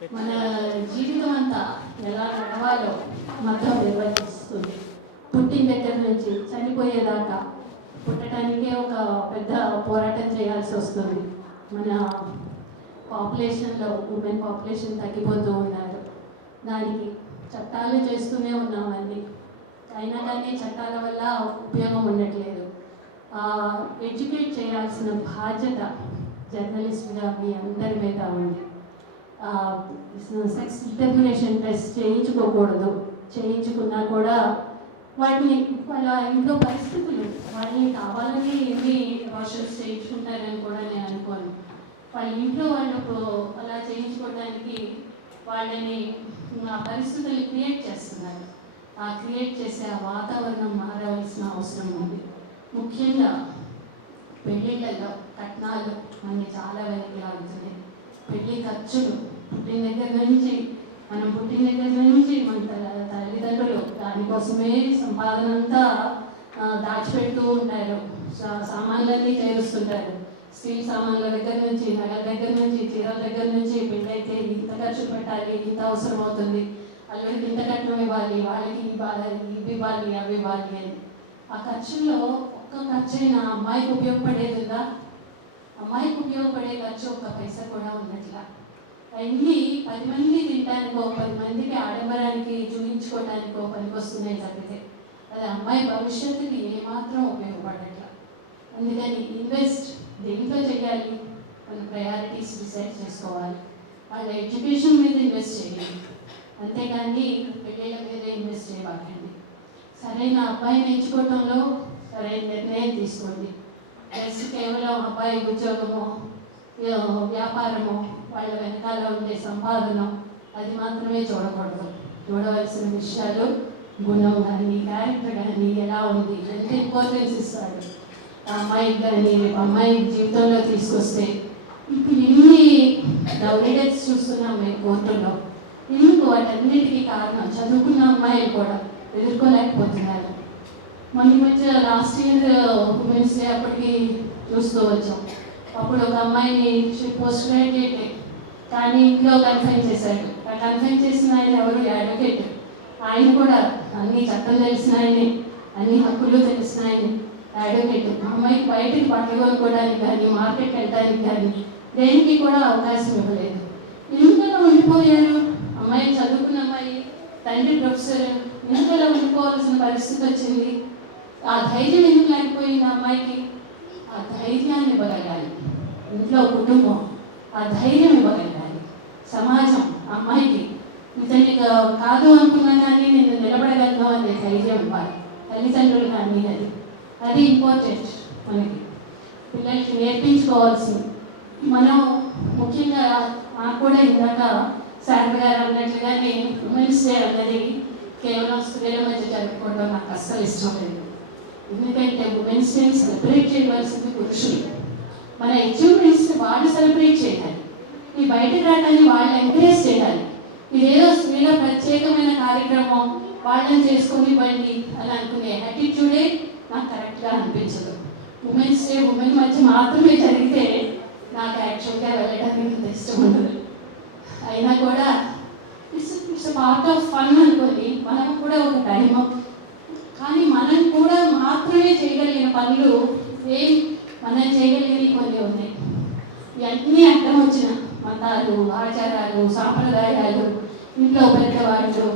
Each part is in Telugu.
మన జీవితం అంతా ఎలా నడవాలో మతం నిర్వహిస్తుంది. పుట్టిన దగ్గర నుంచి చనిపోయేదాకా పుట్టడానికే ఒక పెద్ద పోరాటం చేయాల్సి వస్తుంది. మన పాపులేషన్లో ఉమెన్ పాపులేషన్ తగ్గిపోతూ ఉన్నారు. దానికి చట్టాలు చేస్తూనే ఉన్నామండి. అయినా కానీ చట్టాల వల్ల ఉపయోగం ఉండట్లేదు. ఎడ్యుకేట్ చేయాల్సిన బాధ్యత జర్నలిస్ట్గా మీ అందరి మీద ఉంది. సెక్స్ డిటర్మినేషన్ టెస్ట్ చేయించుకోకూడదు. చేయించుకున్నా కూడా వాటిని వాళ్ళ ఇంట్లో పరిస్థితులు వాళ్ళని కావాలని ఏమి వాషన్స్ చేయించుకుంటారని కూడా నేను అనుకోను. వాళ్ళ ఇంట్లో వాళ్ళకు అలా చేయించుకోవడానికి వాళ్ళని పరిస్థితులు క్రియేట్ చేస్తున్నారు. ఆ క్రియేట్ చేసే ఆ వాతావరణం మారవలసిన అవసరం ఉంది. ముఖ్యంగా పెళ్ళిళ్ళలో కట్నాలు మనకి చాలా వెనక్కి లాగుతున్నాయి. పెళ్ళి ఖర్చులు పుట్టిన దగ్గర నుంచి మన తల్లిదండ్రులు దానికోసమే సంపాదన అంతా దాచిపెడుతూ ఉంటారు. సామాన్లన్నీ చేరుస్తుంటారు. స్టీల్ సామాన్ల దగ్గర నుంచి, నగల దగ్గర నుంచి, చీరల దగ్గర నుంచి పెళ్ళి అయితే ఇంత ఖర్చు పెట్టాలి, ఇంత అవసరం అవుతుంది, అల్లుడికి ఇంత కట్నం ఇవ్వాలి, వాళ్ళకి ఇవి ఇవ్వాలి, అవి ఇవ్వాలి అని. ఆ ఖర్చుల్లో ఒక్క ఖర్చు అయినా అమ్మాయికి ఉపయోగపడేది ఉందా? అమ్మాయికి ఉపయోగపడే ఖర్చు ఒక్క పైసా కూడా ఉన్నట్లా. అవన్నీ 10 మంది తినడానికో 10 మందికి ఆడంబరానికి చూపించుకోవడానికో పనికొస్తున్నాయి తప్పితే అది అమ్మాయి భవిష్యత్తుకి ఏమాత్రం ఉపయోగపడట్లా. అందుకని ఇన్వెస్ట్ దేంట్లో చేయాలి? మన ప్రయారిటీస్ డిసైడ్ చేసుకోవాలి. వాళ్ళ ఎడ్యుకేషన్ మీద ఇన్వెస్ట్ చేయాలి, అంతేగాని పెళ్ళిళ్ళ మీద ఇన్వెస్ట్ చేయబాకండి. సరైన అబ్బాయిని ఎంచుకోవడంలో సరైన నిర్ణయం తీసుకోండి. జస్ట్ కేవలం అబ్బాయి ఉద్యోగమో వ్యాపారమో వాళ్ళ వెనకాల ఉండే సంపాదన అది మాత్రమే చూడకూడదు. చూడవలసిన విషయాలు గుణం కానీ, క్యారెక్టర్ కానీ ఎలా ఉంది, ఎంత ఇంపార్టెన్స్ ఇస్తాడు అమ్మాయికి కానీ, అమ్మాయి జీవితంలో తీసుకొస్తే. ఇప్పుడు ఇన్ని డౌరీ డెత్స్ చూస్తున్నాం మేము కోర్టుల్లో. ఎందుకు? వాటన్నిటికీ కారణం చదువుకున్న అమ్మాయిలు కూడా ఎదుర్కోలేకపోతున్నారు. మొన్న మధ్య లాస్ట్ ఇయర్ ఉమెన్స్ డే అప్పటికి చూస్తూ వచ్చాం. అప్పుడు ఒక అమ్మాయిని పోస్ట్ గ్రాడ్యుయేట్ కానీ ఇంట్లో కన్ఫైన్ చేశాడు. ఆ కన్ఫైన్ చేసిన ఆయన ఎవరు? అడ్వకేట్. ఆయన కూడా అన్ని చట్టం తెలిసిన ఆయనే, అన్ని హక్కులు తెలిసిన ఆయనే అడ్వకేట్. అమ్మాయికి బయటకు బట్టలు కొనుక్కోవడానికి కానీ, మార్కెట్కి వెళ్ళడానికి కానీ దేనికి కూడా అవకాశం ఇవ్వలేదు. ఎందుకలా ఉండిపోయారు? అమ్మాయి చదువుకున్న అమ్మాయి, తండ్రి ప్రొఫెసర్, ఎందుకలా ఉండిపోవాల్సిన పరిస్థితి వచ్చింది? ఆ ధైర్యం ఎందుకు లేకపోయింది అమ్మాయికి? ఆ ధైర్యాన్ని ఇవ్వగలగాలి ఇంట్లో కుటుంబం, ఆ ధైర్యం ఇవ్వగలగాలి సమాజం. అమ్మాయికి ఇతన్ని కాదు అనుకున్నా కానీ నేను నిలబడగలను అనే ధైర్యం ఇవ్వాలి తల్లిదండ్రులు కానీ. అది ఇంపార్టెంట్. మనకి పిల్లలకి నేర్పించుకోవాల్సింది. మనం ముఖ్యంగా నాకు కూడా ఇందాక శారద గారు అన్నట్లుగానే ఉమెన్స్ డే అన్నది కేవలం స్త్రీల మధ్య జరుపుకోవడం నాకు అస్సలు ఇష్టం లేదు. ఎందుకంటే ఉమెన్స్ డే సెలబ్రేట్ చేయవలసింది పురుషులు. మన అచీవ్మెంట్స్ని వాళ్ళు సెలబ్రేట్ చేయాలి, ఈ బయటకు రావడాన్ని వాళ్ళు ఎంకరేజ్ చేయాలి. ఇదేదో స్త్రీల ప్రత్యేకమైన కార్యక్రమం వాళ్ళని చేసుకొని బండి అని అనుకునే యాటిట్యూడే నాకు కరెక్ట్గా అనిపించదు. ఉమెన్స్ డే ఉమెన్ మధ్య మాత్రమే జరిగితే నాకు యాక్చువల్గా వెళ్ళడానికి ఇంత ఇష్టం ఉండదు. అయినా కూడా ఇట్స్ పార్ట్ ఆఫ్ ఫన్ అనుకోని మనం కూడా ఒక టైం, కానీ మనం కూడా మాత్రమే చేయగలిగిన పనులు మనం చేయగలిగినవి కొన్ని ఉన్నాయి. ఇవన్నీ అడ్డం వచ్చిన మతాలు, ఆచారాలు, సాంప్రదాయాలు, ఇంట్లో పెద్దవాళ్ళు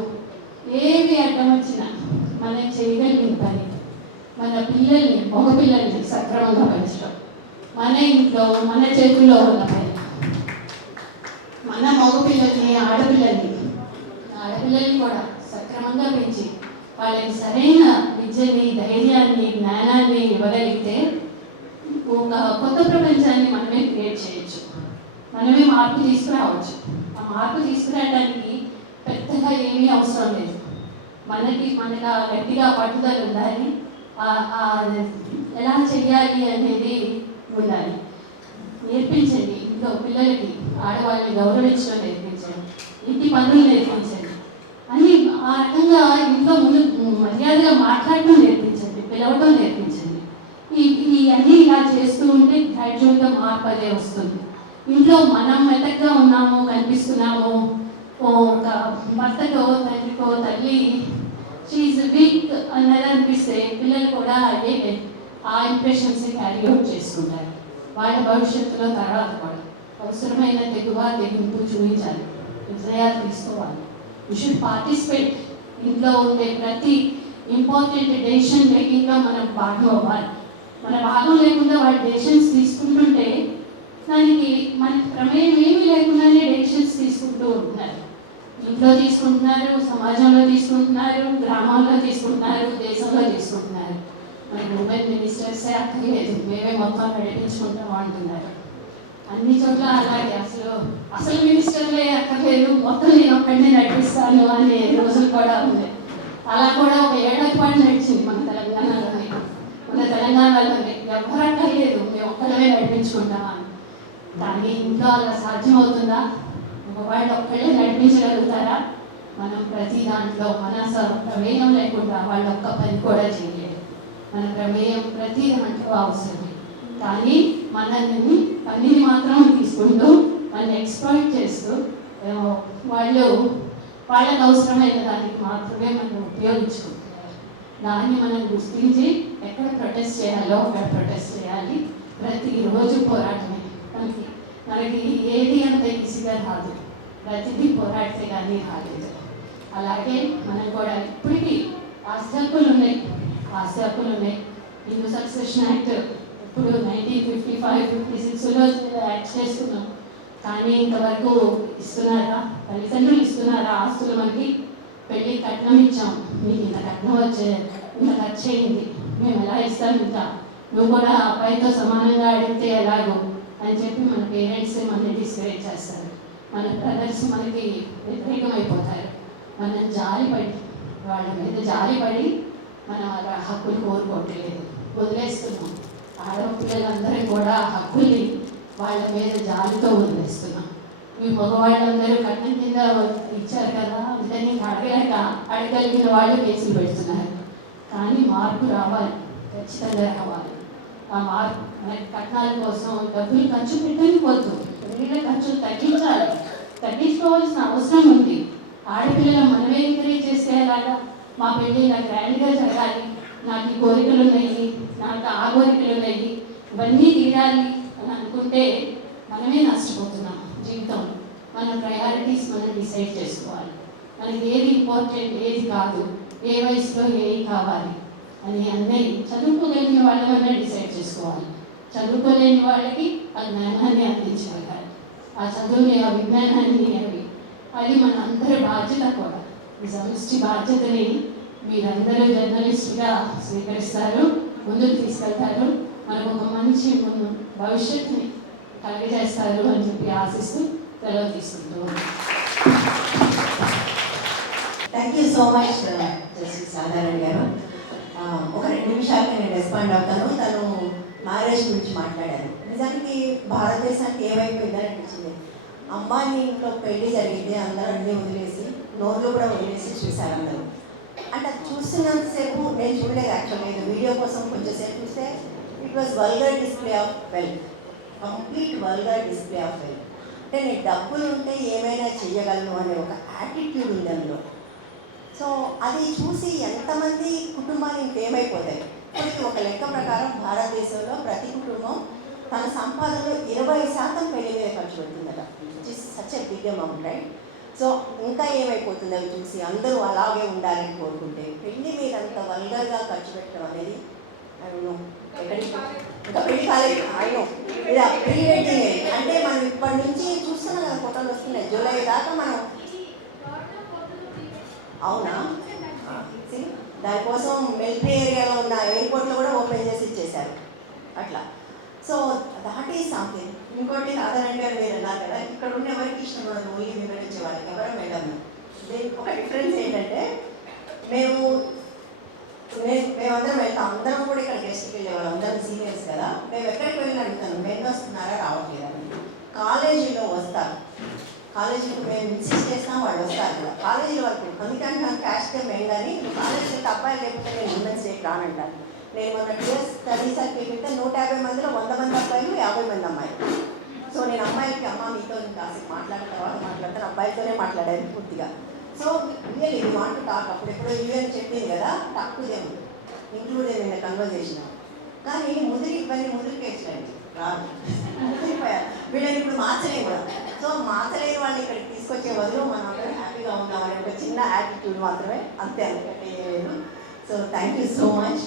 ఏవి అడ్డం వచ్చినా మనం చేయగలిగిన పని మన పిల్లల్ని, మగపిల్లల్ని సక్రమంగా పెంచడం మన ఇంట్లో మన చేతుల్లో ఉన్న పని. మన మగపిల్లల్ని, ఆడపిల్లల్ని కూడా సక్రమంగా పెంచి వాళ్ళకి సరైన విద్యని, ధైర్యాన్ని, జ్ఞానాన్ని ఇవ్వగలిగితే ఒక కొత్త ప్రపంచాన్ని మనమే క్రియేట్ చేయొచ్చు, మనమే మార్పు తీసుకురావచ్చు. ఆ మార్పు తీసుకురావడానికి పెద్దగా ఏమీ అవసరం లేదు. మనకి గట్టిగా పట్టుదల ఉండాలి, ఎలా చెయ్యాలి అనేది ఉండాలి. నేర్పించండి ఇంట్లో పిల్లలకి, ఆడవాళ్ళని గౌరవించడం నేర్పించండి, ఇంటి పనులు నేర్పించండి అని. ఆ రకంగా ఇంట్లో ముందు మర్యాదగా మాట్లాడటం నేర్పించండి, పిలవటం నేర్పించండి. ఇవన్నీ ఇలా చేస్తూ ఉంటే గ్రాడ్యువల్గా మార్పు అదే వస్తుంది. ఇంట్లో మనం మెత్తగా ఉన్నాము, కనిపిస్తున్నాము, ఒక భర్తకో తండ్రికో తల్లి షీఈ్ వీక్ అన్నది అనిపిస్తే పిల్లలు కూడా అదే ఆ ఇంప్రెషన్స్ క్యారీ అవుట్ చేసుకుంటారు. వాళ్ళ భవిష్యత్తులో తర్వాత కూడా అవసరమైన తెగింపు చూపించాలి, నిర్ణయాలు తీసుకోవాలి. You should participate. ఇంట్లో ఉండే ప్రతి ఇంపార్టెంట్ డెసిషన్ మేకింగ్లో మనం భాగం అవ్వాలి. మన భాగం లేకుండా వాళ్ళు డెసిషన్స్ తీసుకుంటుంటే దానికి మనకి ప్రమేయం ఏమీ లేకుండానే డెసిషన్స్ తీసుకుంటూ ఉంటున్నారు. ఇంట్లో తీసుకుంటున్నారు, సమాజంలో తీసుకుంటున్నారు, గ్రామాల్లో తీసుకుంటున్నారు, దేశంలో తీసుకుంటున్నారు. మనకి ఉమెన్ మినిస్టర్సే అక్కర్లేదు, మేమే మొత్తం నడిపించుకుంటాం అంటున్నారు. అన్ని చోట్ల అలాగే అసలు మినిస్టర్లే అక్కర్లేదు, మొత్తం నేను ఒక్కడినే నడిపిస్తాను అనే రోజులు కూడా ఉంది. అలా కూడా ఒక ఏడాది పాటు నడిచింది మన తెలంగాణలోనే. ఎవరు అక్కర్లేదు, మేము ఒక్కడమే నడిపించుకుంటామని. కానీ ఇంట్లో అలా సాధ్యమవుతుందా? వాళ్ళు ఒక్కడే నడిపించగలుగుతారా? మనం ప్రతి దాంట్లో మన ప్రమేయం లేకుండా వాళ్ళు ఒక్క పని కూడా చేయలేదు. మన ప్రమేయం ప్రతి దాంట్లో అవసరమే. కానీ మనల్ని పనిని మాత్రం తీసుకుంటూ మనల్ని ఎక్స్‌ప్లాయిట్ చేస్తూ వాళ్ళకు అవసరమైన దానికి మాత్రమే మనం ఉపయోగించుకుంటున్నారు. దాన్ని మనం గుర్తించి ఎక్కడ ప్రొటెస్ట్ చేయాలో అక్కడ ప్రొటెస్ట్ చేయాలి. ప్రతిరోజు పోరాటమే. మనకి ఏది అంత ఈజీగా రాదు, ప్రతిదీ పోరాడితే కానీ రాలేదు. అలాగే మనం కూడా ఇప్పటికీ ఆస్తి హక్కులు ఉన్నాయి. హిందూ సక్సెషన్ యాక్ట్ ఇప్పుడు 1955-56లో యాక్ట్ చేసుకున్నాం. కానీ ఇంతవరకు ఇస్తున్నారా? తల్లిదండ్రులు ఇస్తున్నారా ఆస్తులు? మనకి పెళ్ళి కట్నం ఇచ్చాం, మీకు ఇంత కట్నం ఇంత ఖర్చు అయింది, మేము ఎలా ఇస్తాం, ఇంకా నువ్వు కూడా అబ్బాయితో సమానంగా అడిగితే ఎలాగో అని చెప్పి మన పేరెంట్స్ మనల్ని డిస్కరేజ్ చేస్తారు. మన బ్రదర్స్ మనకి వ్యతిరేకం అయిపోతారు. మనం వాళ్ళ మీద జాలిపడి మనం హక్కులు కోరుకోవట్లేదు, వదిలేస్తున్నాం. ఆడపిల్లలందరూ కూడా హక్కుల్ని వాళ్ళ మీద జాలితో వదిలేస్తున్నాం. మీ మగవాళ్ళందరూ కట్నం కింద ఇచ్చారు కదా, అంటే నీకు అడగలిగిన వాళ్ళు కేసులు పెడుతున్నారు. కానీ మార్పు రావాలి, ఖచ్చితంగా రావాలి. ఆ మార్పు మనకి కట్నాల కోసం డబ్బులు ఖర్చు పెట్టకపోద్దు, పెళ్ళిళ్ళ ఖర్చులు తగ్గించుకోవాల్సిన అవసరం ఉంది. ఆడపిల్లలు మనమే ఎంకరేజ్ చేస్తే ఎలాగా? మా పెళ్ళి నాకు గ్రాండ్గా జరగాలి, నాకు ఈ కోరికలు ఉన్నాయి, నాకు ఆ కోరికలు ఉన్నాయి, ఇవన్నీ తీరాలి అని అనుకుంటే మనమే నష్టపోతున్నాం జీవితంలో. మన ప్రయారిటీస్ మనం డిసైడ్ చేసుకోవాలి. మనకి ఏది ఇంపార్టెంట్, ఏది కాదు, ఏ వయసులో ఏది కావాలి అని అన్నీ చదువుకోగలిగిన వాళ్ళమన్నా డిసైడ్ చేసుకోవాలి. చదువుకోలేని వాళ్ళకి ఆ జ్ఞానాన్ని అందించగలగాలి. ఆ చదువుని, ఆ విజ్ఞానాన్ని అది మన అందరి బాధ్యత కూడా. ఈ సమిష్టి బాధ్యతని మీరందరూ జర్నలిస్టుగా స్వీకరిస్తారు, ముందుకు తీసుకెళ్తారు, మనకు ఒక మంచి భవిష్యత్తుని కలిగజేస్తారు అని చెప్పి ఆశిస్తూ సెలవు తీసుకుంటూ ఉన్నాను. Thank you so much justice Radharani గారు. ఒక 2 నిమిషాలకి నేను రెస్పాండ్ అవుతాను. తను మ్యారేజ్ గురించి మాట్లాడారు. నిజానికి భారతదేశానికి ఏమైపోయిందని అనిపించింది. అమ్మాయి ఇంట్లో పెళ్లి జరిగితే అందరూ అన్నీ వదిలేసి, నోర్లు కూడా వదిలేసి చూశారు అందరూ. అంటే అది చూస్తున్నంతసేపు నేను చూడలేదు యాక్చువల్గా, వీడియో కోసం కొంచెంసేపు చూస్తే it was vulgar display of wealth, complete vulgar display of wealth. అంటే నేను డబ్బులు ఉంటే ఏమైనా చెయ్యగలను అనే ఒక యాటిట్యూడ్ ఉంది అందులో. సో అది చూసి ఎంతమంది కుటుంబాలు ఇంకేమైపోతాయి. ఇప్పటికీ ఒక లెక్క ప్రకారం భారతదేశంలో ప్రతి కుటుంబం తన సంపాదనలో 20% పెళ్లి మీద ఖర్చు పెడుతుందట. Which is such a big amount, right? So ఇంకా ఏమైపోతుంది అవి చూసి అందరూ అలాగే ఉండాలని కోరుకుంటే పెళ్లి మీద అంత వల్గర్గా ఖర్చు పెట్టడం అనేది అయినో ఎక్కడికి ఇంకా పెళ్లి కాలేదు. అయినో ఇలా ప్రీ వెడ్డింగ్ అంటే మనం ఇప్పటి నుంచి చూస్తున్నాం కదా, ఫోటోలు వస్తున్నాయి. జూలై దాకా మనం అవునా దానికోసం మిలిటరీ ఏరియాలో ఉన్న ఎయిర్పోర్ట్లో కూడా ఓపెన్ చేసి ఇచ్చేశారు అట్లా. So that is something. ఇంకోటి రాధారాణి గారు మీరు అన్నారు కదా, ఇక్కడ ఉన్న ఎవరికి ఇష్టం ఉండదు, ఓన్లీ వివరించే వాళ్ళకి ఎవరు వెళ్ళము. ఒక డిఫరెన్స్ ఏంటంటే మేమందరం వెళ్తాం, అందరం కూడా ఇక్కడ గెస్ట్కి వెళ్ళేవాళ్ళం, అందరం సీనియర్స్ కదా. మేము ఎక్కడికి వెళ్ళి అడుగుతాను, మెన్ వస్తున్నారా రావట్లేదని. కాలేజీలో వస్తారు, కాలేజీకి మేము ఇన్సిస్ట్ చేస్తాం, వాళ్ళు వస్తారు కూడా కాలేజీల వరకు. అందుకని నాకు క్యాష్గా మెయిన్ కానీ కాలేజీకి అబ్బాయిలు లేకపోతే నేను ఉమెన్స్ డేకి రానంటాను. నేను మొన్న టీఎస్ స్టడీ సర్టిఫికేట్ 150 మందిలో 100 మంది అబ్బాయిలు, 50 మంది అమ్మాయిలు. సో నేను అమ్మాయికి అమ్మ మీతో కాసేపు మాట్లాడిన తర్వాత మాట్లాడతాను, అబ్బాయితోనే మాట్లాడాను పూర్తిగా. సో రియల్ ఇది వాంట్ టాక్, అప్పుడెప్పుడో యూఎన్ చెప్పింది కదా, talk to them included in the conversation. కానీ ఇవన్నీ ముదిరికేసినండి రాదు, ముదిరిపోయారు. వీళ్ళని ఇప్పుడు మార్చలేము కూడా. సో మార్చలేని వాళ్ళు ఇక్కడికి తీసుకొచ్చే బదులు మనం అందరం హ్యాపీగా ఉందామని ఒక చిన్న యాటిట్యూడ్ మాత్రమే, అంతే, అందుకంటే ఏం లేదు. So thank you so much.